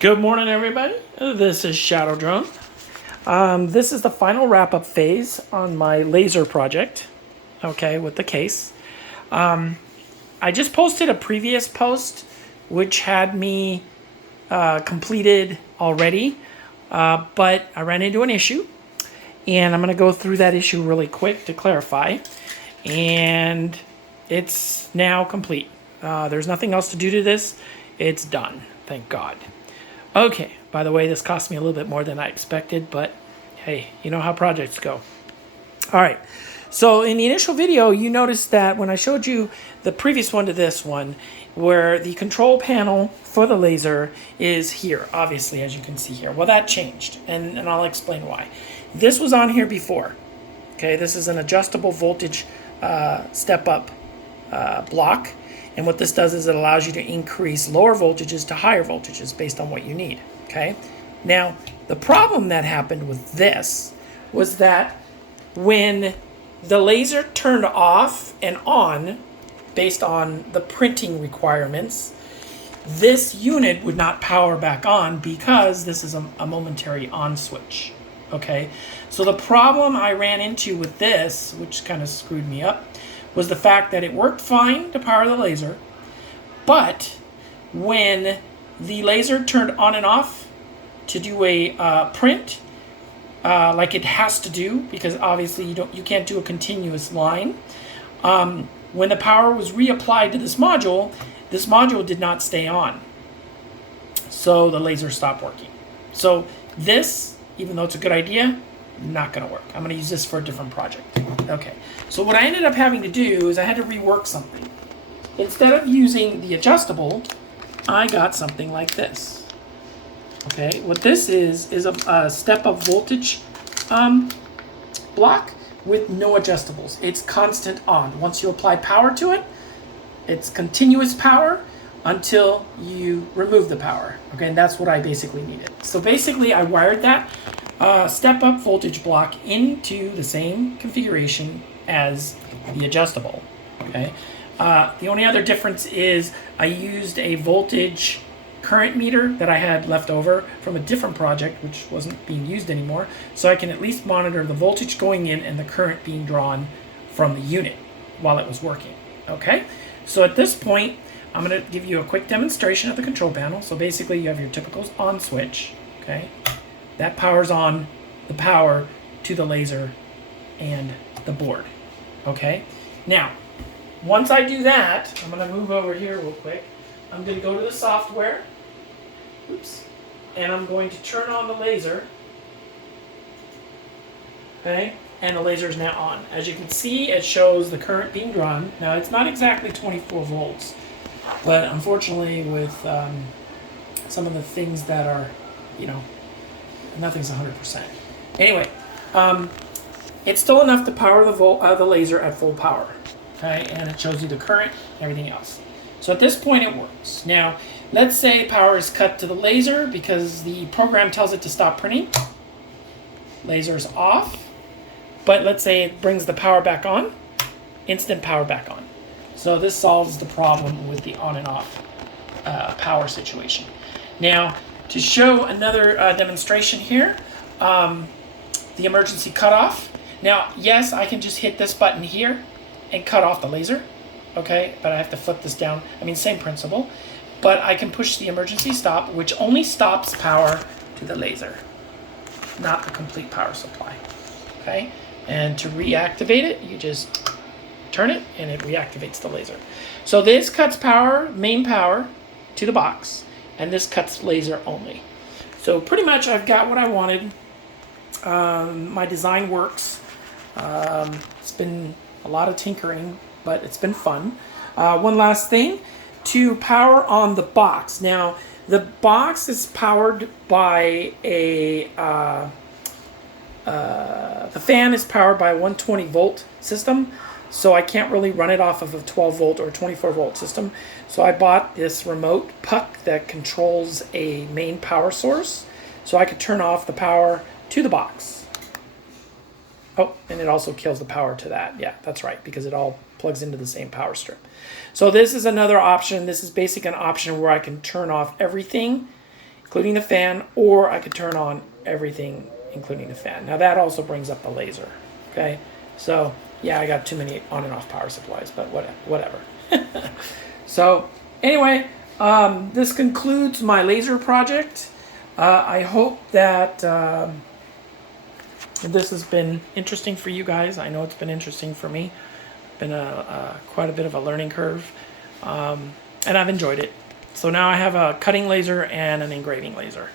Good morning, everybody. This is Shadow Drone. This is the final wrap-up phase on my laser project, okay, with the case. I just posted a previous post which had me completed already, but I ran into an issue, and I'm going to go through that issue really quick to clarify, and it's now complete. There's nothing else to do to this. It's done, thank God. Okay, by the way, this cost me a little bit more than I expected, but hey, you know how projects go. All right, so in the initial video, you noticed that when I showed you the previous one to this one, where the control panel for the laser is here, obviously, as you can see here. Well, that changed, and I'll explain why. This was on here before. Okay, this is an adjustable voltage step-up block. And what this does is it allows you to increase lower voltages to higher voltages based on what you need, okay? Now, the problem that happened with this was that when the laser turned off and on, based on the printing requirements, this unit would not power back on because this is a momentary on switch, okay? So the problem I ran into with this, which kind of screwed me up, was the fact that it worked fine to power the laser, but when the laser turned on and off to do a print, like it has to do, because obviously you can't do a continuous line, when the power was reapplied to this module did not stay on. So the laser stopped working. So this, even though it's a good idea, not going to work. I'm going to use this for a different project. Okay, so what I ended up having to do is I had to rework something. Instead of using the adjustable, I got something like this. Okay, what this is a step-up voltage block with no adjustables. It's constant on. Once you apply power to it, it's continuous power until you remove the power. Okay, and that's what I basically needed. So basically I wired that step-up voltage block into the same configuration as the adjustable, okay? The only other difference is I used a voltage current meter that I had left over from a different project, which wasn't being used anymore, so I can at least monitor the voltage going in and the current being drawn from the unit while it was working, okay? So at this point, I'm gonna give you a quick demonstration of the control panel. So basically you have your typical on switch, okay? That powers on the power to the laser and the board, okay? Now, once I do that, I'm gonna move over here real quick. I'm gonna go to the software, oops, and I'm going to turn on the laser, okay? And the laser is now on. As you can see, it shows the current being drawn. Now, it's not exactly 24 volts, but unfortunately with some of the things that are, you know, nothing's 100%. Anyway, it's still enough to power the laser at full power, okay? And it shows you the current and everything else. So at this point it works. Now, let's say power is cut to the laser because the program tells it to stop printing. Laser's off, but let's say it brings the power back on, instant power back on. So this solves the problem with the on and off power situation. Now, to show another demonstration here, the emergency cutoff. Now, yes, I can just hit this button here and cut off the laser, okay? But I have to flip this down. I mean, same principle. But I can push the emergency stop, which only stops power to the laser, not the complete power supply, okay? And to reactivate it, you just turn it and it reactivates the laser. So this cuts power, main power, to the box. And this cuts laser only. So pretty much I've got what I wanted. My design works. It's been a lot of tinkering, but it's been fun. One last thing, to power on the box. Now, the box is powered by a, the fan is powered by a 120 volt system. So I can't really run it off of a 12 volt or 24 volt system. So I bought this remote puck that controls a main power source. So I could turn off the power to the box. Oh, and it also kills the power to that. Yeah, that's right, because it all plugs into the same power strip. So this is another option. This is basically an option where I can turn off everything including the fan, or I could turn on everything, including the fan. Now that also brings up the laser, okay? So, yeah, I got too many on and off power supplies, but whatever. So, anyway, this concludes my laser project. I hope that this has been interesting for you guys. I know it's been interesting for me. Been quite a bit of a learning curve, and I've enjoyed it. So now I have a cutting laser and an engraving laser.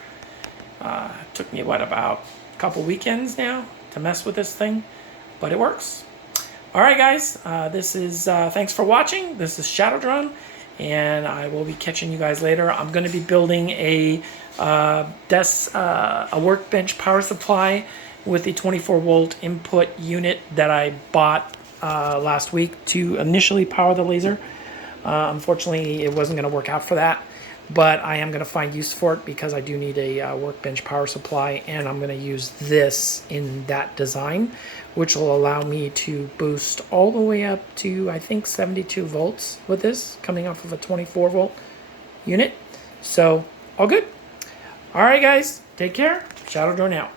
It took me, about a couple weekends now to mess with this thing, but it works. All right, guys, this is, thanks for watching. This is Shadowdrone, and I will be catching you guys later. I'm going to be building a workbench power supply with the 24-volt input unit that I bought last week to initially power the laser. Unfortunately, it wasn't going to work out for that, but I am going to find use for it because I do need a workbench power supply, and I'm going to use this in that design, which will allow me to boost all the way up to, I think, 72 volts with this, coming off of a 24-volt unit. So, all good. All right, guys, take care. Shadowdrone out.